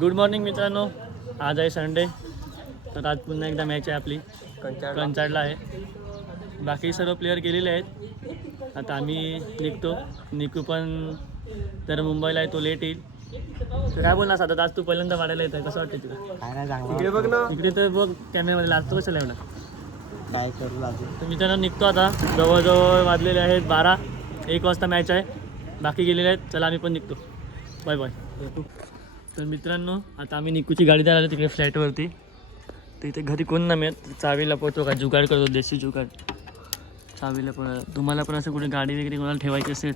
Good morning मित्रांनो, आज आहे संडे. तर आज पुन्हा एकदा मॅच आहे आपली कंचाडला आहे. बाकी सर्व प्लेयर गेलेले आहेत. आता आम्ही निघतो. निकू पण तर मुंबईला आहे, तो लेट येईल. तर काय बोलणार साधा, आज तू पहिल्यांदा वाढायला येत आहे, कसं वाटतं तुला? काय नाही चांगलं इकडे बघ ना, इकडे तर बघ कॅमेरामध्ये लागतो कसं लावला. काय करू लागेल. तर मित्रांनो निघतो आता. जवळजवळ वाजलेले आहेत 12. 1 वाजता मॅच आहे. बाकी गेलेले आहेत. चला आम्ही पण निघतो. Bye bye. तर मित्रांनो आता आम्ही निकूची गाडी द्यायला आलो तिकडे फ्लॅटवरती. तर इथे घरी कोण ना मिळत, चावीला पोहतो का जुगाड करतो, देशी जुगाड चावीला पण. तुम्हाला पण असं कुठे गाडी वगैरे कोणाला ठेवायची असेल,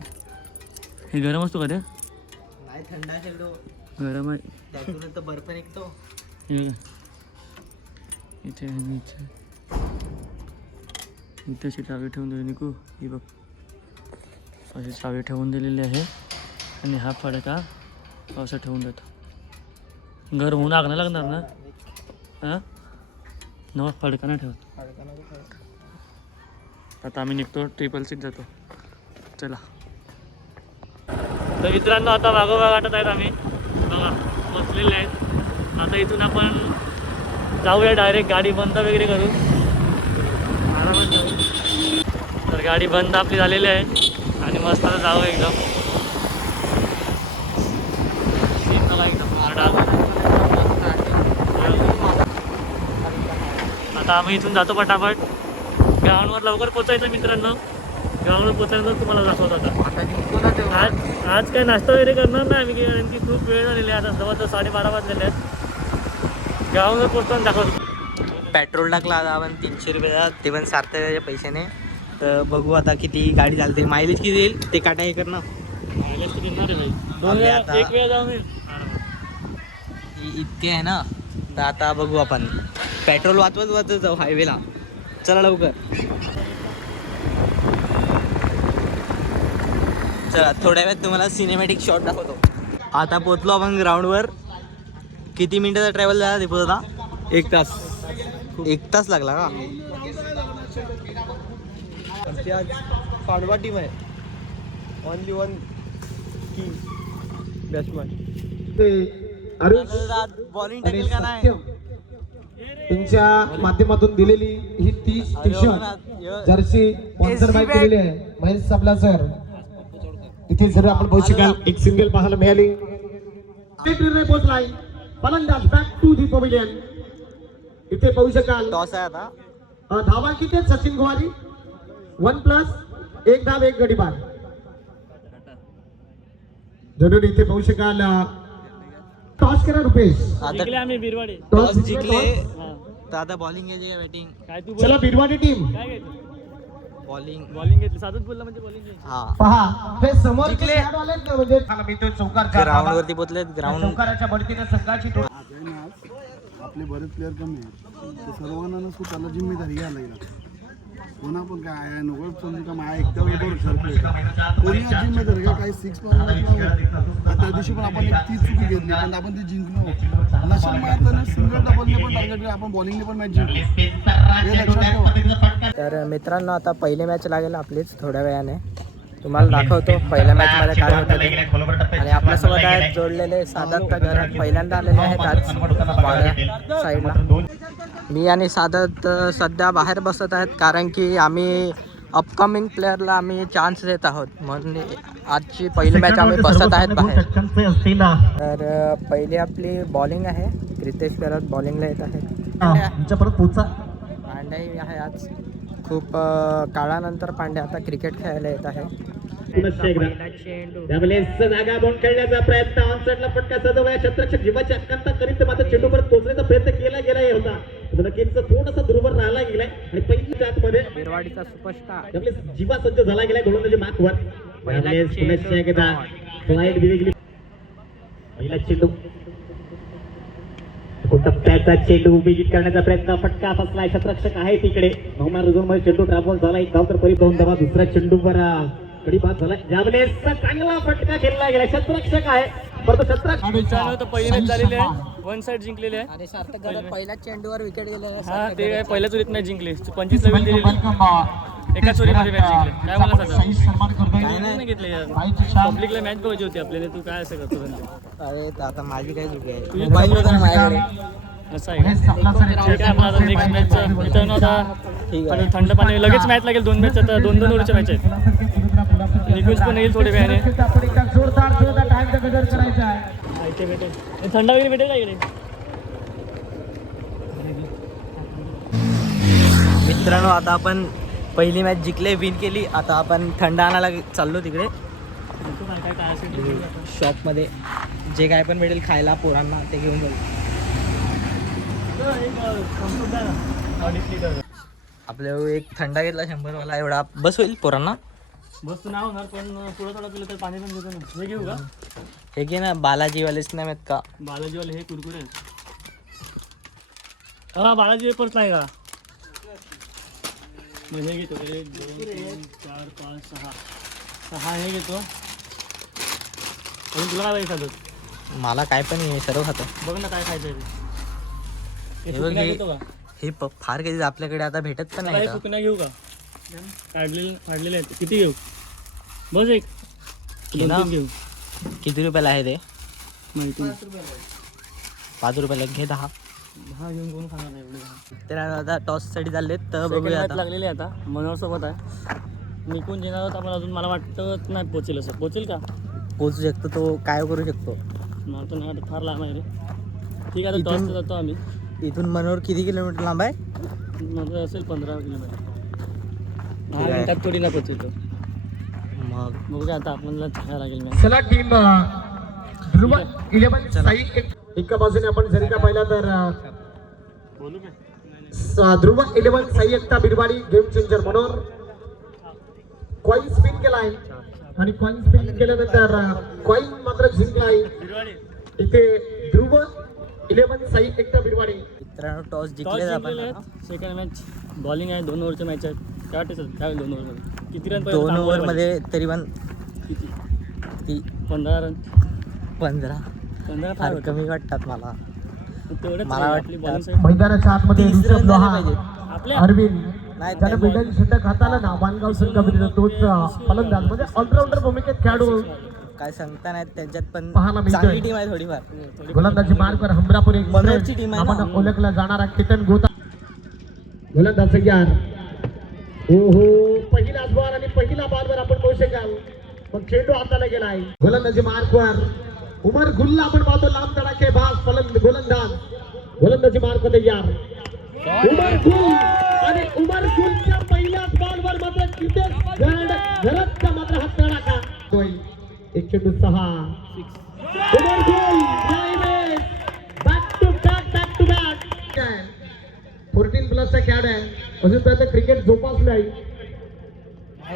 हे गरम असतो का ते? नाही, थंड असेल तो. गरम आहे. त्यातून तर बर्फ निघतो. इथे इथे चावी ठेवून दिली निकू. ही बघ अशी चावी ठेवून दिलेली आहे. आणि हा फडका असं ठेवून देतो. घर होऊन आग नाही लागणार ना? हां न, फडका नाही ठेवत. आता आम्ही निघतो, 666 जातो. चला. तर मित्रांनो आता मागोमाग वाटत आहेत आम्ही, बघा बसलेले आहेत. आता इथून आपण जाऊया डायरेक्ट, गाडी बंद वगैरे करू, आरामात जाऊ. तर गाडी बंद आपली झालेली आहे आणि मस्त आता जाऊ एकदम. आता आम्ही इथून जातो पटापट. ग्राउंडवर लवकर पोचायचं मित्रांनो. ग्राउंडवर पोचायचं तुम्हाला दाखवतो आता. आज काय नाश्ता वगैरे करणार नाही आम्ही, कारण की खूप वेळ झालेली आहे. आता जवळजवळ 12:30 वाजलेले आहेत. ग्राउंडवर पोचतो दाखवतो. पेट्रोल टाकला आता आपण 300 रुपयाचा, ते पण सार्थकाच्या पैशाने. तर बघू आता किती गाडी चालते, मायलेज किती येईल ते काटा हे करणं. मायलेज किती येणार आहे भाई? 2 वेळा, 1 वेळा जाऊन येईल. इतके आहे ना. तर आता बघू आपण पेट्रोल वाचवत जाऊ हायवेला. चला लवकर. चला थोड्या वेळात तुम्हाला सिनेमॅटिक शॉट दाखवतो. आता पोचलो आपण ग्राउंडवर. किती मिनिटाचा ट्रॅव्हल झाला ते पोहोचता? 1 तास. 1 तास लागला का? आज पाडवा टीम आहे. ओनली वन की बॅट्समॅन. बॉलिंग टाकेल का नाही? तुमच्या माध्यमातून दिलेली ही 30 टी-शर्ट जर्सी स्पॉन्सर बाय केलेली आहे महेश सबला सर. इथे जर आपण पाहू शकाल एक सिंगल पाहायला मिळाली. निर्णय पोहोचलाय. फलंदाज बॅक टू दी पवेलियन. इथे पाहू शकाल टॉस आहे आता. धावा किती आहेत सचिन गोवारी? 1+, 1 धाव 1 गडी बाद. जरूर इथे पाहू शकाल टॉस करा रुपेश. जिंकले आम्ही बिरवाडी. टॉस जिंकले. तर आता बॉलिंग घ्यायची का बॅटिंग? काय तू चला बिरवाडी टीम काय घ्यायचं? बॉलिंग घेतली. साधूच बोलला म्हणजे बॉलिंग घ्यायची. हा. पहा हे समोर म्हणजे ग्राउंड वरती पोहोचलेत. ग्राउंड चौकाराच्या बढतीने संघाची आपले बरेच प्लेअर कमी आहेत. सर्वांना स्वतःला जिम्मेदारी घ्यायला लागेल. कोणा पण काय आहे नको समजू का माझ्या एकट्या बरोबर सरकले कोणी जिम्मेदारी घ्या. काही 6 त्या दिवशी पण आपण 30 चुकी घेतली, पण आपण ती जिंकलो. नशीब माहिती सिंगल डबलने पण टार्गेट केलं आपण, बॉलिंगने पण मॅच जिंकलो. हे लक्षात ठेवा. तर मित्रांनो आता पहिली मॅच लागेल आपलीच थोड्या वेळाने. तुम्हाला दाखवतो पहिल्या मॅच मध्ये काय होतं ते. आणि आपल्यासोबत आहेत जोडलेले सादत घरात पहिल्यांदा आलेले आहेत आज साईडला. मी आणि सादत सध्या बाहेर बसत आहेत, कारण की आम्ही अपकमिंग प्लेअरला आम्ही चान्स देत आहोत. म्हणून आजची पहिली मॅच आम्ही बसत आहेत बाहेर. तर पहिली आपली बॉलिंग आहे. क्रितेश करत बॉलिंगला येत आहे. पांड्याही आहे आज. खूप काळानंतर पांड्या आता क्रिकेट खेळायला येत आहे. जागा बॉल खेळण्याचा प्रयत्न ऑनसाइडला फटका सजवला. क्षेत्ररक्षक जीवाची अत्यंत करीत मात्र चेंडू परत पोहोचण्याचा प्रयत्न केला गेला होता. नक्कीच थोडासा दुर्बल राहिला गेलाय. आणि पहिल्या मध्ये बिरवाडीचा सुपरस्टार जीवा सज्ज झाला गेलाय गोलंदाजी मार्कवर. फ्लाईट दिली गेली. पहिला चेंडू टप्प्याचा चेंडू विजिट करण्याचा प्रयत्न. फटका फसलाय. क्षेत्ररक्षक आहे तिकडे. नॉर्मल झोन मध्ये चेंडू ट्रॅव्हल झाला. एक धाव तर परी 2 धावा. दुसरा चेंडू वर कडी बाद झाला. जावलेचा चांगला फटका खेळला गेला. क्षेत्ररक्षक आहे परंतु क्षेत्ररक्षक पहिली मॅच झालेली आहे. 1 साइड जिंकलेली आहे. आणि सार्थक घरात पहिल्या चेंडूवर विकेट गेले. हा ते काय पहिल्या चोरीत नाही जिंकले. 25 लेवल दिलेली. एका चोरीमध्ये मॅच जिंकले. काय मला सांगा, काय नाही घेतले. पब्लिकला मॅच बघायची होती आपल्याला. तू काय असं करतो? अरे तर आता माझी काय चुकी आहे तुझी मोबाईल होता ना माझ्याकडे असं आहे का? ठीक आहे, आपला नेक्स्ट मॅच मित्रांनो आता ठीक पण आहे थंड पाणी लगेच मॅच लागेल 2 मॅच आता 2-2 ओव्हरच्या मॅच आहेत निकुंज पण येईल थोडे वेळाने जोरदार टाइम गजर करायचा आहे इथे भेटेल हे थंड वगैरे भेटेल का इकडे मित्रांनो आता आपण पहिली मॅच जिंकले विन केली आता आपण थंड आणायला चाललो तिकडे काय काय असेल शॉपमध्ये जे काय पण भेटेल खायला पोरांना ते घेऊन जाऊ आपल्या एक थंडा घेतला 100वाला एवढा बस होईल पोरांना बस तू नाही होणार पण थोडं थोडं पिलं तर पाणी पण देतो ना हे घेऊ का हे घे ना बालाजीवालेच नाही माहीत का बालाजीवाले हे कुरकुरे आहेत हा बालाजी वेपर्स नाही का मग हे घेतो 1 2 3 4 5 6 हे घेतो अजून तुला काय पाहिजे चालत मला काय पण हे सर्व खातं बघ ना काय खायचं आहे हे ते बघ, सुकण्या हे- घेतो का हे फार कधी आपल्याकडे आता भेटत पण नाही काही का? सुकण्या घेऊ का फाडलेले आहेत किती घेऊ बस एक घे ना. 2-3 घेऊ किती रुपयाला आहे ते माहिती 5 रुपयाला घे 10 हा घेऊन कोण खाणार आहे एवढे तर आता टॉससाठी चाललेत तर बघूया मॅच आता लागलेली आहे आता मनोहर सोबत आहे निकून येणार आहोत आपण अजून मला वाटत नाही पोचेल असं पोचेल का पोचू शकतो तो काय करू शकतो मला तर नाही वाटत फार लांब आहे रे ठीक आहे आता इथून- टॉस जातो आम्ही इथून मनोहर किती किलोमीटर लांब आहे माझं असेल 15 किलोमीटर ठीक 10 आहे. मिनिटात थोडी ना पोचेल तो मग बघूया आता आपल्याला खेळायला लागेल मॅच चला टीम ध्रुव 11 साई एका बाजूने आपण जरी का पाहिला तर बोलू काय ध्रुव 11 साई एकता बिरवाडी गेम चेंजर म्हणून कॉइन स्पिन केलाय आणि कॉइन स्पिन केल्यानंतर कॉइन मात्र जिंकलाय इथे ध्रुव 11 साई एकता बिरवाडी मित्रांनो टॉस टॉस जिंकले जिंकलेले आपण आहेत सेकंड मॅच बॉलिंग आहे 2 ओव्हरच्या मॅच आहेत काय वाटतं सर काय 2 ओव्हरमध्ये किती रन 2 ओव्हरमध्ये तरी पण किती ती 15 रन 15 फार फार वाटतं. कमी वाटतात मला तेवढंच मला आहे, वाटतं आपली बॉलिंग साईड मैदानाच्या आतमध्ये 30 ऋषभ रन झाले लोहा पाहिजेत. आपल्या अरविंद नाही त्याने बिल्डर षटक हाताला ना मानगाव संघाविरुद्ध तोच फलंदाज म्हणजे ऑलराऊंडर भूमिकेत खेळाडू काय सांगता नाही त्यांच्यात पण पाहायला मिळतोय. चांगली टीम आहे थोडीफार गोलंदाजी मार्कवर हमरापूर एक मनोहरची team आहे ना. आपण ओळखला जाणारा केतन गोता गोलंदाज संज्ञान ओहो पहिला बॉल आणि पहिला बॉलवर आपण पाहू शकाल पण चेंडू हाताला गेलाय गोलंदाजी मार्कवर उमर गुल्ला आपण पाहतो लांब तडाखे बाज गोलंदाजी मार्क तयार उमर गुल आणि उमर गुलच्या पहिल्याच बॉलवर मात्र तिथे घरातचा मात्र हात तडाखा एक चेंडू 6 Umar Gul back to back 14 प्लसचा खेळाडू आहे अजून पर्यंत क्रिकेट जोपासलं आहे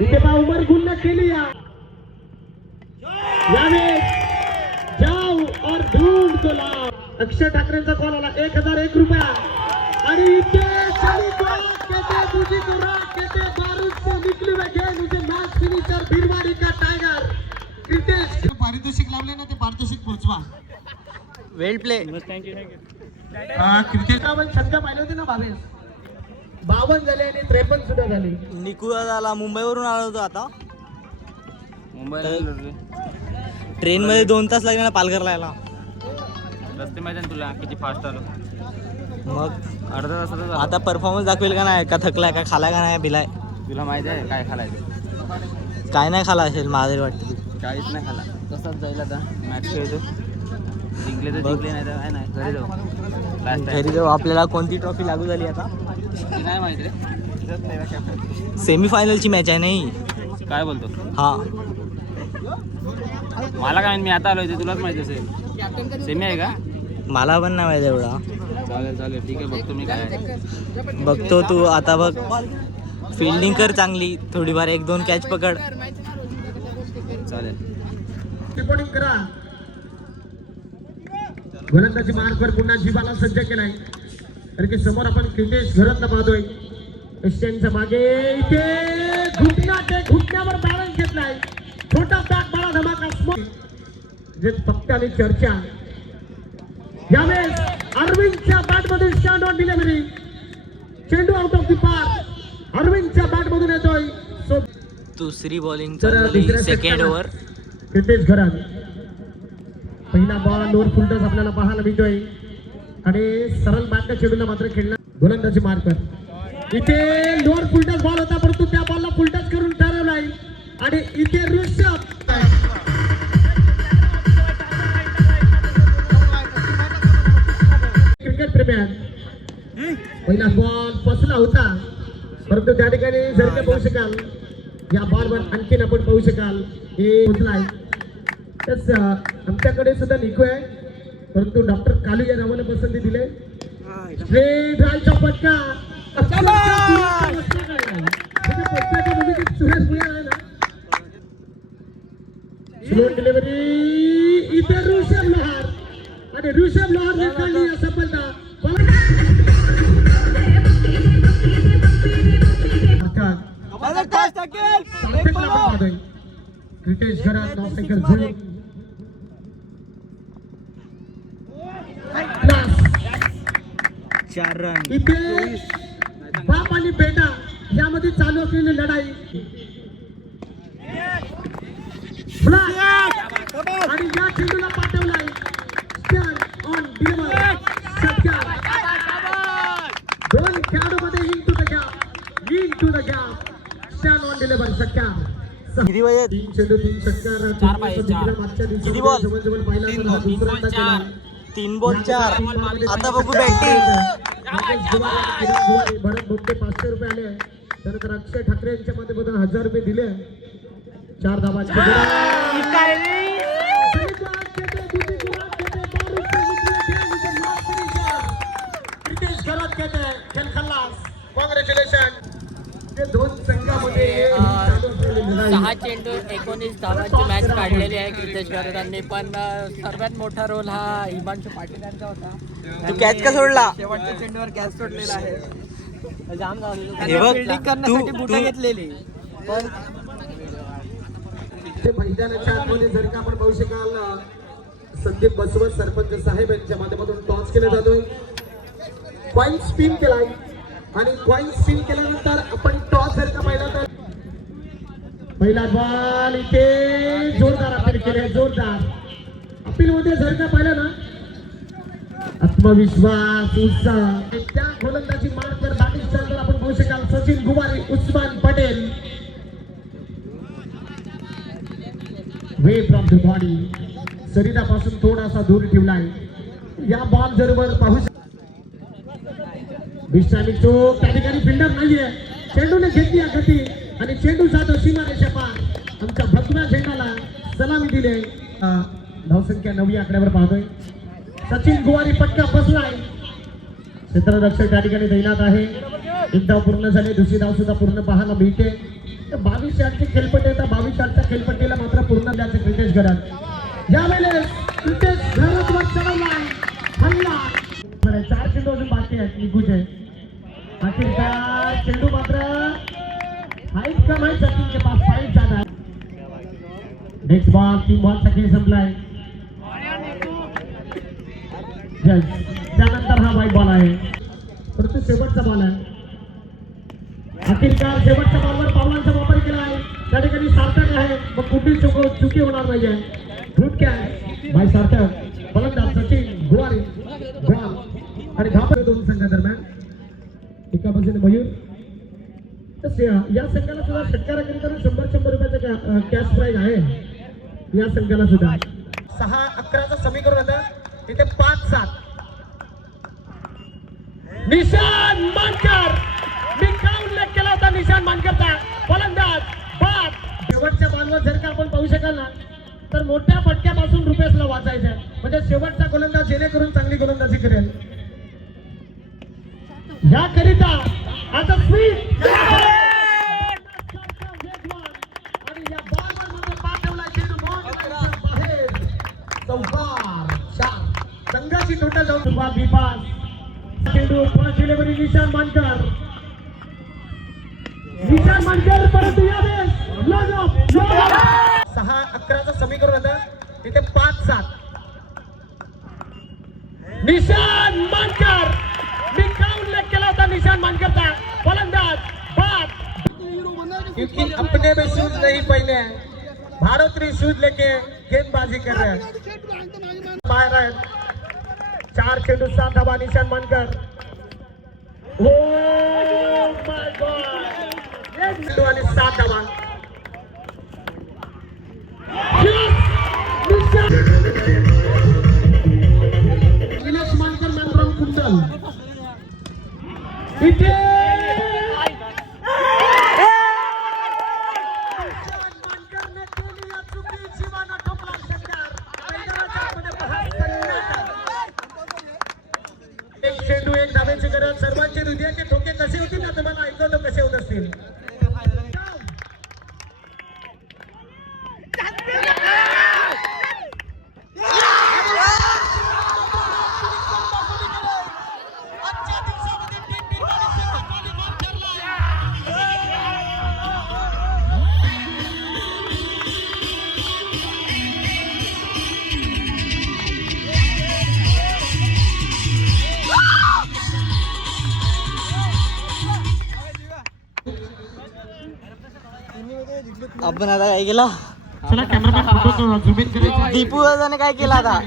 इथे पहा उमर गुलने केली यावेळेस जाऊ और ढूंढ तो लाव अक्षय ठाकरेंचा कॉल आला 1001 रुपया आणि इथे चली तो कहते दूजी कुरा कहते बारूद से निकली हुई गेंद उसे मैच फिनिशर बीरवाड़ी का टाइगर क्रिकेट पारितोषिक लावले ना ते पारितोषिक पोचवा वेल प्ले थँक्यू क्रिकेट आपण संख्या पाहिली होती ना 52 झाले आणि 53 सुद्धा झाली निकुळाला मुंबईवरून आलो होतो आता ट्रेन मध्ये 2 तास लागले ना पालघरला यायला रस्ते माहिती आहे ना तुला किती फास्ट आलो मग अर्धा तासाचा आता परफॉर्मन्स दाखवेल का नाही का थकलाय का खालाय का नाही बिलाय तुला माहिती आहे काय खालायचं काय नाही खाला असेल माझे वाटते काहीच नाही खाला तसाच जाईल आता मॅच खेळतो जिंकले तर बघ. जिंकले नाही तर काय नाही घरी जाऊ लास्ट घरी जाऊ आपल्याला कोणती ट्रॉफी लागू झाली आता टाइम काय माहिती रे सेमीफायनलची मॅच आहे नाही काय बोलतो हा मला काय मी आता आलो इथे तुलाच माहिती असेल सेमी आहे का मला पण नाही माहिती एवढा चालेल चालेल ठीक आहे बघतो मी काय आहे. बघतो तू आता बघ फिल्डिंग कर चांगली थोडीफार 1-2 कॅच पकड चालेल रिपोर्टिंग करा गोलंदाजी मार्कवर पुन्हा जीवाला सज्ज केलाय कारण की समोर आपण क्रिकेश घरात पाहतोय एशियनच्या मागे इथे घुटण्यावर बॅलन्स घेतलाय छोटा बॅट बडा धमाका जे फक्त आणि चर्चा यावेळेस अरविंदच्या बॅटमधून स्टँड ऑन डिलिव्हरी चेंडू आउट ऑफ द पार्क अरविंदच्या बॅटमधून येतोय दुसरी बॉलिंग तर चालली दुसऱ्या सेकंड षटकाला ओव्हर क्रिकेश घरात पहिला बॉल लोअर फुलटॉस आपल्याला पाहायला मिळतोय आणि सरळ बॅटच्या चेडूला मात्र खेळणार गोलंदाजी मार्कर इथे लोअर फुलटॉस बॉल होता परंतु त्या बॉलला फुलटॉस करून ठरवलाय आणि इथे ऋषभ क्रिकेट प्रेमी पहिला बॉल फसला होता परंतु त्या ठिकाणी जर का पाहू शकाल या बॉलवर आणखीन आपण पाहू शकाल हे पोचलाय तस आमच्याकडे सुद्धा निको आहे परंतु डॉक्टर कालू या नावाने पसंती दिले स्ट्रेट राईटचा फटका सुरेश भुयार आहे ना स्लो डिलिव्हरी इथे ऋषभ लोहार आणि ऋषभ लोहार ने काढली या सफलता क्रिकेट घरात 9 सेकंद झोन इथे बाप आणि बेटा यामध्ये चालू असलेली लढाई आणि या चेंडूला पाठवलाय ऑन डिलिव्हर सत्कार दोन खेळाडूमध्ये into the gap stand on deliver सत्कार किती वय तीन चेंडू तीन षटकार चार पाहिजे, चार. मागच्या दिवशी किती बॉल? जवळ पहिला दुसऱ्यांदा केला 3 बॉल 4 आता बघू बॅटिंग भरत भोगते 500 रुपये आले त्यानंतर अक्षय ठाकरे यांच्या माध्यमातून 1000 रुपये दिले 4 धावांचे कॉंग्रॅच्युलेशन दोन संघामध्ये 6 चेंडू 19 धावांची मॅच काढलेली आहे क्रिकेट करताना पण सर्वात मोठा रोल हा हिमांशू पाटील यांचा होता. तू कॅच का सोडला शेवटच्या चेंडूवर कॅच सोडलेला आहे जाम हे बघ, फिल्डिंग करण्यासाठी तू- बुटा तू- घेतलेली पण मैदानाच्या आतमध्ये जर का आपण पाहू शकाल संदीप बसवत सरपंच साहेब यांच्या माध्यमातून टॉस केला जातोय कॉइन स्पिन केलाय आणि कॉइन स्पिन केल्यानंतर आपण टॉस जर का पाहिला तर पहिला बॉल इथे जोरदार अपील केले जोरदार अपील मध्ये जर का पाहिलं ना आत्मविश्वास उत्साह त्या गोलंदाजी मार्कवर बॅटिंग स्टाईलवर आपण पाहू शकाल Sachin Guwari Usman Patel way from the body शरीरापासून थोडासा दूर ठेवलाय या बॉल जर पाहू विश्रामी चोक त्या ठिकाणी फिल्डर नाहीये चेंडूने घेतली गती आणि चेंडू जातो सीमारेषा पार आमच्या भगव्या झेंडाला सलामी दिले धावसंख्या 9 आकड्यावर पाहतोय सचिन गुवारी पटका बसलाय क्षेत्ररक्षक त्या ठिकाणी तैनात आहे एक धाव पूर्ण झाली दुसरी धाव सुद्धा पूर्ण पाहायला मिळते 22 यार्डची खेळपट्टी आहे 22 यार्डच्या खेळपट्टीला मात्र पूर्ण द्यायचे क्रिकेट घरात यावेळेस क्रिकेट घरात चढवलाय हल्ला 4 चेंडू अजून बाकी आहेत निघूचे आखिरकार चेंडू मात्र हाईट कम आहे सचिन के पास फाइट ज्यादा है नेक्स्ट बॉल 3 बॉलचा खेळ संपलाय त्यानंतर हा वाईट बॉल आहे परंतु शेवटचा बॉल आहे आखिरकार शेवटच्या बॉलवर पावलांचा वापर केला आहे त्या ठिकाणी सार्थक आहे मग कुठली चुकी होणार नाही आहे गुड कॅच बाय सार्थक फलंदाज सचिन गुवारी बॉल आणि धावा दोन संघादरम्यान एका बाजूने मयूर तसे या संघाला सुद्धा षटकाराकरिता 100 रुपयाचा कॅश प्राइज आहे या संघाला सुद्धा 6-11चं समीकरण होतं तिथे 5-7 निशान मानकर मी का उल्लेख केला होता निशान मानकरचा फलंदाज बाद शेवटच्या बॉलवर जर का आपण पाहू शकाल ना तर मोठ्या फटक्यापासून रुपेशला वाचायचं म्हणजे शेवटचा गोलंदाज जेणेकरून चांगली गोलंदाजी करेल याकरिता आता स्वीट आणि या बॉलवर मध्ये पाठवला चेंडू बाहेर चौकार 4 संघाची टोटल जाऊन सुभाष बिपास चेंडू फर्स्ट डिलिव्हरी निशान मानकर परंतु यावेळेस 6-11चं समीकरण होतं तिथे 5-7 निशान मानकर मी का उल्लेख केला होता निशान मानकरचा फलंदाज बाद क्योंकि अपने में शूज नहीं पहने भारत शूज लेके गेंदबाजी कर रहे हैं बाहेर आहेत 4 चेंडू 7 धावा निशान मानकर. हो माय गॉड, 1 चेंडू आणि 7 धावा. निलेश मानकर मॅनराव कुंडल इथे एक चेंडू 1 धाब्याची गरज. सर्वांचे हृदयाचे ठोके कसे होतील ना तुम्हाला ऐकवतो कसे होत असतील. आपण आता काय केला चला कॅमेरामॅन दीपू दादाने काय केला आता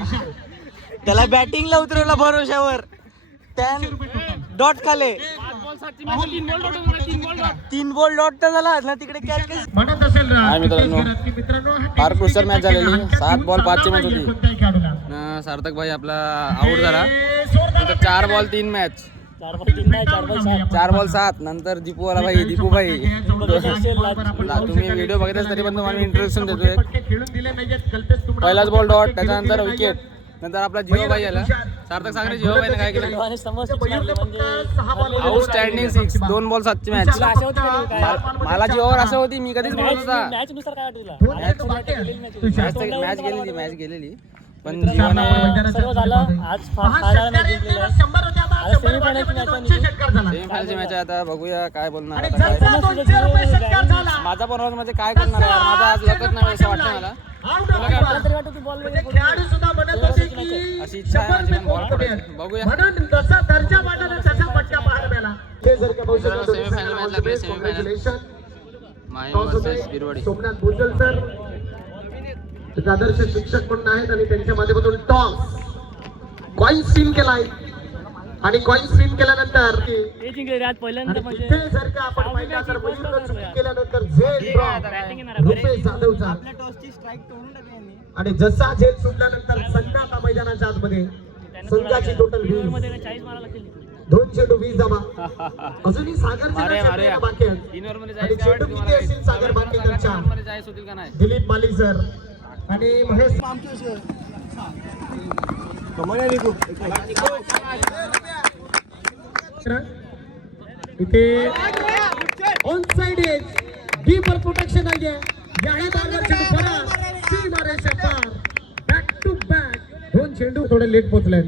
त्याला बॅटिंगला उतरवला भरोशावर त्या डॉट खाले 3 बॉल डॉट तर झाला ना तिकडे कॅच म्हणत असेल हाय मित्रांनो, फार क्रुशल मॅच झालेली. 7 बॉल 5 ची मॅच होती. सार्थक भाई आपला आउट झाला. नंतर 4 बॉल 3 मॅच, 4 बॉल 3 नाही 4 बॉल 7. 4 बॉल 7. नंतर दीपू वाला भाई, दीपू भाई तुम्ही व्हिडिओ बघितलास तरी पण तुम्हाला इंट्रोडक्शन देतोय. पहिलाच बॉल डॉट, त्याच्यानंतर विकेट. नंतर आपला जिओ भाई आला. सार्थक सांगणे जिओ भाईने काय केलं. आणि समज म्हणजे आउटस्टँडिंग 6, 2 बॉल 7 ची मॅच. तुला आशा होती का काय? मला जिओवर असं होती, मी कधीच बोलत होता. मॅच नुसार काय वाटलं तुला? मॅच गेलेली पण जिओने सर्व झालं. आज फायनल मॅच जिंकलेली आहे. आता सेमीफायनलची मॅच आहे. सेमीफायनलची मॅच आहे. आता बघूया काय बोलणार आता. काय माझा पण रोज म्हणजे काय करणार आहे. माझा आज लकच नाही असं वाटतं मला. तुला काय वाटतं? तरी वाटतं तू बॉल अशी इच्छा आहे माझी पण बॉल पडायची. बघूया. म्हणून जसा दर्जा वाटला तसा पटका पाहायला मिळाला. हे जर का मित्रांनो, सेमीफायनल मॅच लागली. Semifinal Mahim versus Birwadi. Somnath Bhojal sir एक आदर्श शिक्षक म्हणून आहेत आणि त्यांच्या माध्यमातून टॉस कॉइन स्पिन केलाय आणि कॉइन स्पिन केल्यानंतर हे जिंकले रे आज पहिल्यांदा म्हणजे तिथे जर का आपण पाहिलं तर बहिर्गत चुकी केल्यानंतर झेल ड्रॉप रुपेश जाधवचा आणि जसा झेल सुटल्यानंतर सन्नाटा मैदानाच्या आतमध्ये संघाची टोटल 20 मध्ये 40 मारा लागतील. 2 चेंडू 20 धावा. अजूनही सागरचे बाकी आहेत 3 ओव्हर मध्ये आणि चेंडू किती असतील सागर बाकीच्या मध्ये जायच होतील का नाही. दिलीप माली सर आणि महेश इथे on side as deeper protection आहे. याही बॉलवरचे फरार सीमा रेषेपार बॅक टू बॅक 2 चेंडू थोडे लेट पोहोचले.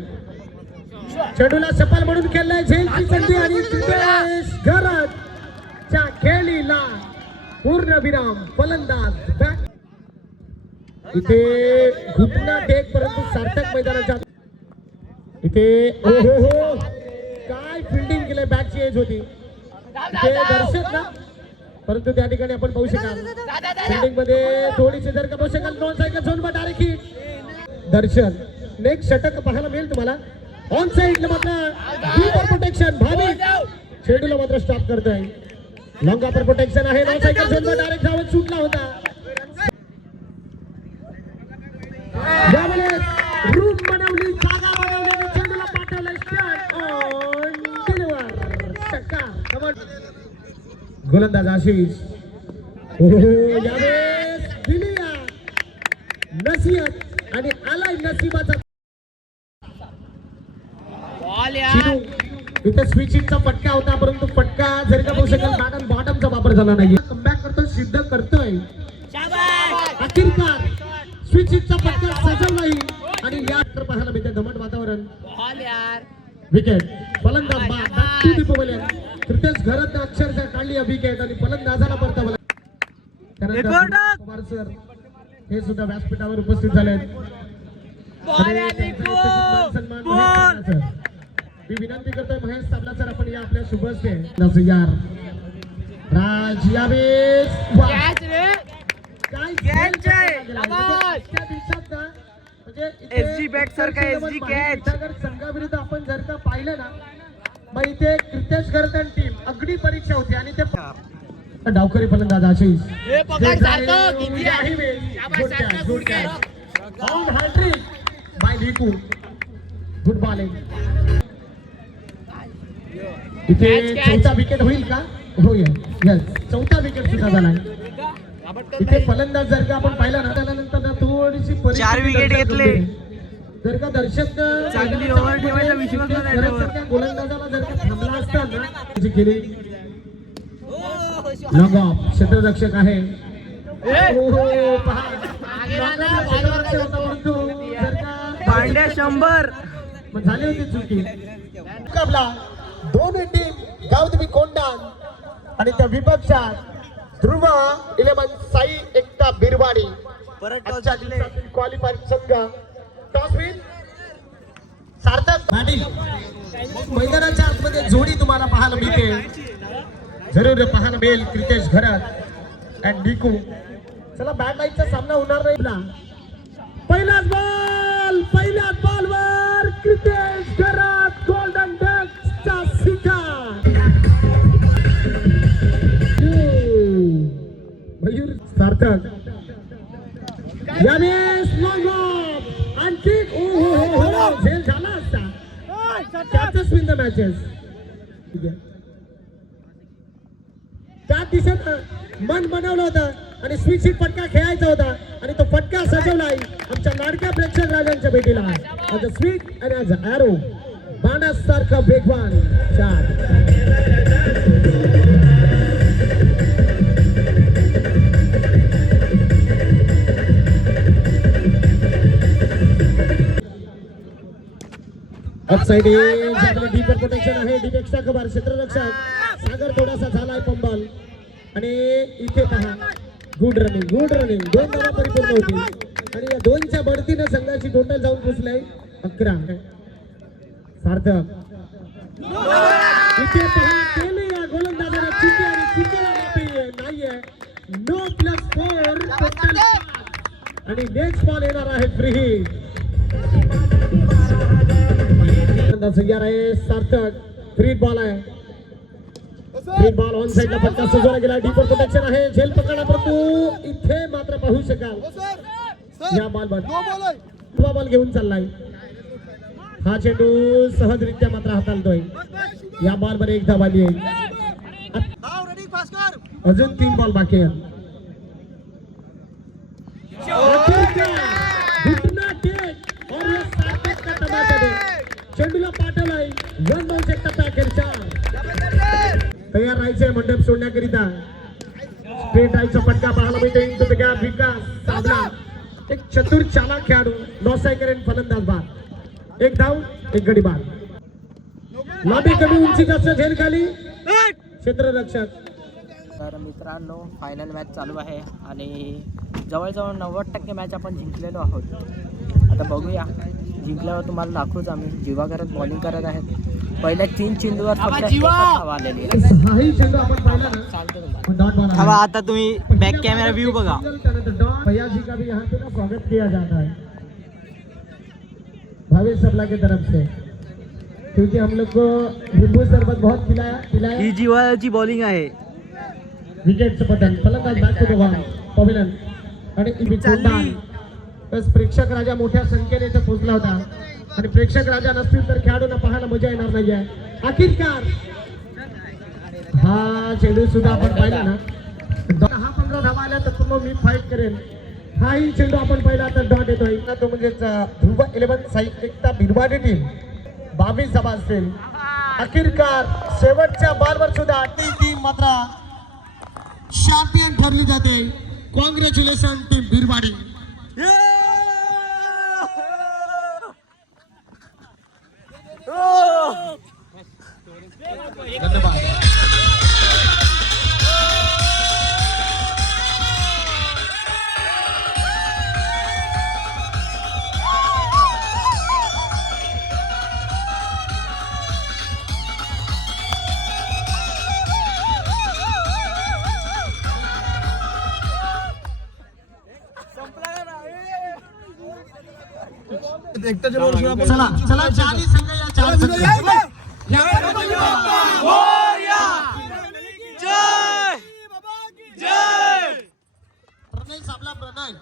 चेंडूला सफल म्हणून खेळलाय झेलची संधी आणि सिद्धेश घरतच्या खेळीला पूर्ण विराम. फलंदाज बॅक इथे घुटना टेक परंतु सार्थक मैदानाच्या इथे ओहो काय फिल्डिंग केलंय. बॅकची एज होती इथे दर्शक ना, परंतु त्या ठिकाणी आपण पाहू शकाल फिल्डिंग मध्ये थोडीशी जर का पाहू शकाल नॉन साईडला झोन वर डायरेक्ट हिट. दर्शन नेक्स्ट षटक पाहायला मिळेल तुम्हाला. ऑन साईडला मात्र डीपर प्रोटेक्शन भावी चेंडूला मात्र स्टॉप करतोय. लॉंग अपर प्रोटेक्शन आहे. नॉन साईडला झोन वर डायरेक्ट धावत सुटला होता. यावेळेस रूम बनवली, जागा बनवली आणि चेंडूला पाठवलं स्ट्राइक ऑन डिलिव्हर. षटकार गोलंदाज आशिष. यावेळेस दिलिया नसीहत आणि आलाय नसीबाचा इथे स्विचिंगचा फटका होता, परंतु फटका जर का बघू शकाल बॅट बॉटमचा वापर झाला नाही. कमबॅक करतोय, सिद्ध करतोय. अखेरकार स्विचिंगचा फटका सजवलाही आणि या पाहायला मिळते दमट वातावरण. विकेट फलंदाज क्रितेश घरत अक्षरशः काढली विकेट आणि फलंदाजाला परतावला. कुमार सर हे सुद्धा व्यासपीठावर उपस्थित झाले आहेत. मी विनंती करतोय महेश साबला सर आपण या आपल्या शुभस्ते यार राज यावेळेस काय दिवसात म्हणजे इथे SG bat सारखा SG catch. विठागर संघाविरुद्ध आपण जर का पाहिलं ना, मग इथे क्रितेश गर्दन टीम अगदी परीक्षा होती आणि ते डावकरी फलंदाज आशिष बाय लिकू गुड बॉलिंग. इथे चौथा विकेट होईल का? होईल. यस, चौथा विकेट सुद्धा झालाय. इथे फलंदाज जर का आपण पाहिला ना, त्यानंतर ना थोडीशी परिस्थिती 4 विकेट दर्शक घेतले. होते. जर का दर्शक चांगली ओव्हर ठेवायचा विश्वास नाही त्याच्यावर. त्या गोलंदाजाला जर का थांबला असता ना, जी केली लॉंग ऑफ. क्षेत्ररक्षक आहे. ओहो, पहा. क्षेत्ररक्षक होता, परंतु जर का पांड्या 100. मग झाली होती चुकी. मुकाबला दोन टीम गावदेवी कोंडाण आणि त्या विपक्षात ध्रुव 11 साई एकता बिरवाडी. आजच्या दिवसातील क्वालिफायर संघ टॉस विन सार्थक बॅटिंग. मैदानाच्या आतमध्ये जोडी तुम्हाला पाहायला मिळते. जरूर पाहायला मिळेल क्रितेश घरात अँड निकू. चला बॅट लाईनचा सामना होणार नाही. पहिल्याच बॉलवर क्रितेश घरात गोल्डन डकचा शिकार. मयूर सार्थक याने लॉंग ऑफ आणखी झेल झाला असता. Catches win the matches. त्या दिशेत मन बनवलं होतं आणि स्वीट शीट फटका खेळायचा होता आणि तो फटका सजवलाय आमच्या लाडक्या प्रेक्षक राजांच्या भेटीला. ॲज अ स्वीट आणि ॲज अ ॲरो बाणासारखा वेगवान चार. अपसाइड डीपर प्रोटेक्शन आहे. Deep extra cover. क्षेत्ररक्षक सागर थोडासा झालाय पंबल आणि इथे पहा गुड रनिंग. दोन धावा परिपूर्ण होती आणि या दोनच्या बढतीनं संघाची टोटल जाऊन पोचलाय 11. सार्थक इथे पहा केले या गोलंदाजाने चुकी आणि चुकीला नाहीये. नो +4 टोटल आणि नेक्स्ट बॉल येणार आहे फ्री हिट. आहे सार्थक. फ्री बॉल आहे. फ्री बॉल ऑन साइडला फटका सजवला गेला. डीपर प्रोटेक्शन आहे. झेल पकडा परंतु इथे मात्र पाहू शकाल या बॉलवर बॉल घेऊन चाललाय. हा चेंडू सहजरित्या मात्र हाताळतोय. या बॉलवर एक धाव आली आहे. अजून 3 बॉल बाकी आहेत. चेंडूला पाठवलाय. 1 बॉल टप्प्या अखेरच्या तयार राहायचंय मंडप सोडण्याकरिता. स्ट्रेट आईचा फटका पाहायला मिळते. विकास साधला. एक चतुर चालाक खेळाडू लॉस करेन फलंदाज बाद. एक धाव एक गडी बाद. लांबी कमी उंची जास्त झेल खाली क्षेत्ररक्षक. तर मित्रांनो फायनल मॅच चालू आहे आणि जवळजवळ 90% मॅच आपण जिंकलेलो आहोत. आता बघूया जिंकल्यावर तुम्हाला दाखवूच आम्ही. जीवा करत बॉलिंग करत आहेत. पहिल्या 3 चेंडूवर फक्त एकच धाव आलेली आहे. हाही चेंडू आपण पाहिला ना, डॉट बॉल हवा आता तुम्ही बॅक कॅमेरा व्यू बघा. भैया जी का भी यहाँ पे ना स्वागत किया जाता है भावेश सबला की तरफ से, क्योंकि हम लोग को नींबू शरबत बहुत पिलाया. ही जीवाची बॉलिंग आहे. विकेटचं पतन. फलंदाज बॅक टू द बॉल पॉबिलन आणि कोंडाण. बस प्रेक्षक राजा मोठ्या संख्येने इथे पोहोचला होता आणि प्रेक्षक राजा नसतील तर खेळाडूंना पाहायला मजा येणार नाहीये. अखेरकार हा चेंडू सुद्धा आपण पाहिला ना. 10-15 धावा आल्या तर मग मी फाईट करेन. हाही चेंडू आपण पाहिला तर डॉट येतोय. तो म्हणजे ध्रुव 11 साई एकता बिरवाडी टीम 22 धावा असतील. अखेरकार शेवटच्या बॉलवर सुद्धा ती टीम मात्र चॅम्पियन ठरली जाते. Congratulation team Birwadi. धन्यवाद. एकट्याच्या बरोबर आपण चला चला चारी संघ या चार संघ प्रणय साबला प्रणय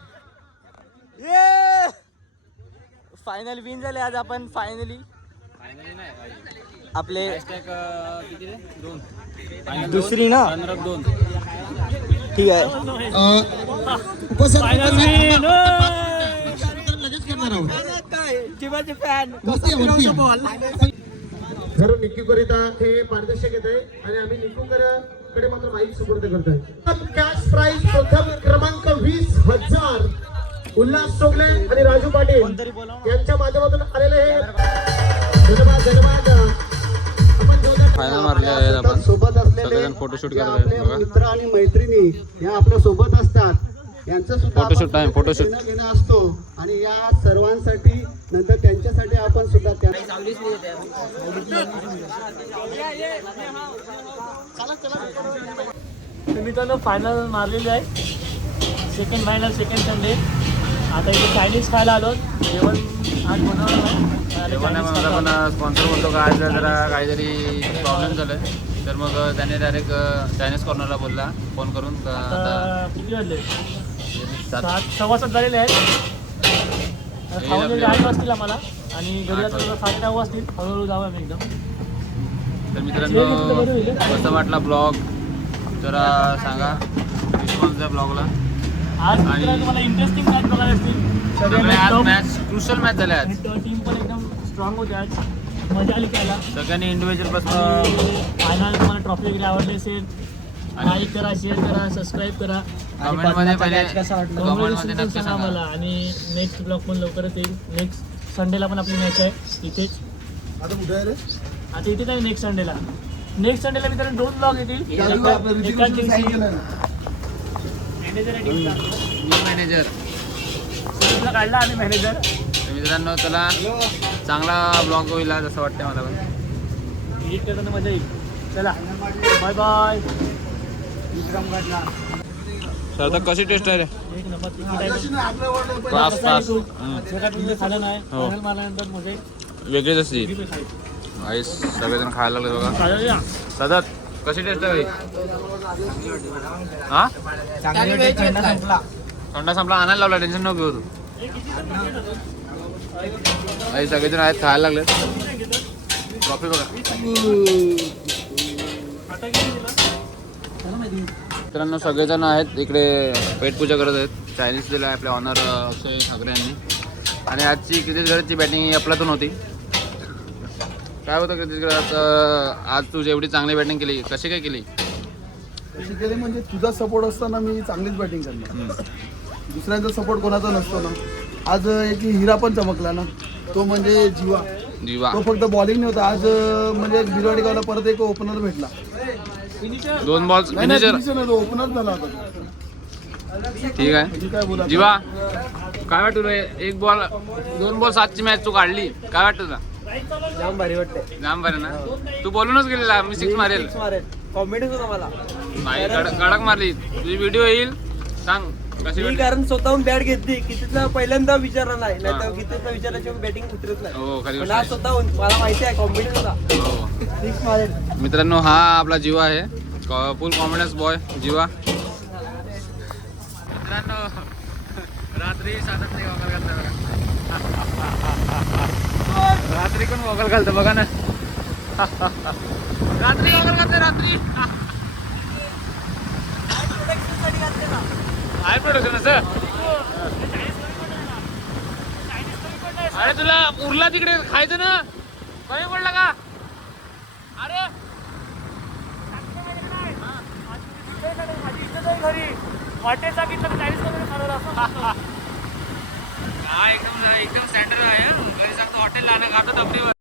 फायनल विन झाले आज आपण फायनली आपले दुसरी ना ठीक आहे उपसरपंच लगेच करणार आहोत जरूर निक्कूकरिता हे पारदर्शक येत आहे आणि आम्ही निक्कूकडे मात्र माईक सुपूर्द करतोय कॅश प्राइज प्रथम क्रमांक 20,000 उल्हास चोगले आणि राजू पाटील यांच्या माध्यमातून आलेले हे धन्यवाद धन्यवाद. फायनल मारले आहेत आपण सोबत असलेले सगळेजण फोटोशूट करत आहेत आपले बघा. मित्र आणि मैत्रिणी या आपल्या सोबत असतात यांचं सुद्धा फोटोशूट आपण टाइम, फोटोशूट. देणं घेणं असतो आणि या सर्वांसाठी नंतर त्यांच्यासाठी आपण सुद्धा मित्रांनो फायनल मारलेली आहे. Second final second Sunday. आता इथे चायनीज खायला आलो. जेवण आज बनवलं नाही. पण स्पॉन्सर बोलतो का आज जरा काहीतरी प्रॉब्लेम झालाय तर मग त्याने डायरेक्ट चायनीज कॉर्नरला बोलला फोन करून का आता किती वाजले? 7 झालेले आहेत. खाऊन गेले 8 वाजतील आम्हाला आणि घरी जातो 9:30 वाजतील. हळूहळू जाऊ आम्ही एकदम. तर मित्रांनो कसं वाटला ब्लॉग जरा सांगा रिस्पॉन्सच्या ब्लॉगला. आज मित्रांनो मला इंटरेस्टिंग मॅच बघायला असतील. सगळे आज मॅच क्रुशल मॅच झाल्या आज. टीम पण एकदम स्ट्रॉंग होते आज. मजा आली खेळायला. सगळ्यांनी इंडिव्हिज्युअल पासून फायनल तुम्हाला ट्रॉफी वगैरे आवडली असेल लाईक करा, शेअर करा, सबस्क्राईब करा. कमेंटमध्ये पहिले कमेंटमध्ये नक्की सांगा मला. आणि नेक्स्ट ब्लॉग पण लवकरच येईल. नेक्स्ट संडेला पण आपली मॅच आहे इथेच. आता कुठे आहे रे? आता इथेच आहे नेक्स्ट संडेला. नेक्स्ट संडेला मित्रांनो 2 ब्लॉग येतील. एका दिवशी मॅनेजर आहे टीमचा. मी मॅनेजर टीमला काढला आम्ही मॅनेजर. तर मित्रांनो चला चांगला ब्लॉग होईल आज असं वाटतंय मला पण. एडिट करताना मजा येईल. चला बाय बाय. सर आता कशी टेस्ट आहे रे? एक नंबर तिकीट आहे. पास पास खाल्लं नाही हो. फायनल मारल्यानंतर मग हे वेगळीच असते किती खायचं. आईस सगळेजण खायला लागले बघा. चालेल या. सतत कशी टेस्ट आहे हा थंडा संपला आणायला लावला टेन्शन नको घेऊ तू. आई सगळेजण आहेत खायला लागले. ट्रॉफी बघा मित्रांनो सगळेजण आहेत इकडे पेटपूजा करत आहेत. चायनीज दिलं आहे आपल्या ऑनर अक्षय ठाकरे यांनी. आणि आजची क्रिकेट गरजची बॅटिंग आपल्यातून होती. काय होतं क्रिकेट गरज आज तू जेवढी चांगली बॅटिंग केली कशी काय केली? कशी केली म्हणजे तुझा सपोर्ट असताना मी चांगलीच बॅटिंग करणार. दुसऱ्यांचा सपोर्ट कोणाचा नसतो ना. आज एक हिरा पण चमकला ना तो म्हणजे जीवा तो फक्त बॉलिंग नाही होता आज म्हणजे बिरवाडीगावला परत एक ओपनर भेटला. 2 बॉल फिनिशर ओपनर झाला होता. ठीक आहे काय बोला जीवा काय वाटतं रे? 1 बॉल 2 बॉल 7ची मॅच तू काढली काय वाटतं तुला? जाम भारी वाटते. जाम बरं ना. तू बोलूनच गेलेला मी 6 मारेल. कॉमेडीच होता मला. नाही कडक मारली. तुझी व्हिडिओ येईल सांग कशी मी वाटली? कारण स्वतःहून बॅट घेतली कितीचा पहिल्यांदा विचारला नाही नाहीतर कितीचा विचारल्याशिवाय बॅटिंग उतरत नाही. हो खरी पण गोष्ट आज आहे. स्वतःहून मला माहिती आहे कॉमेडी होता. हो. सिक्स मारेल. मित्रांनो हा आपला जीवा आहे फुल कॉन्फिडन्स बॉय जीवा. मित्रांनो रात्री साधारण वॉकल घालतं बघा. रात्री कोण वॉकल घालतं बघा ना. रात्री वॉकल घालते रात्री. हाय प्रोडक्शन सर. अरे तुला उरला तिकडे खायचं ना कमी पडला का? अरे घरी हॉटेलचा किती 40 वगैरे ठरवलं असं. हा एकदम स्टँडर्ड आहे. घरी सांगतो हॉटेलला खातो टपरीवर.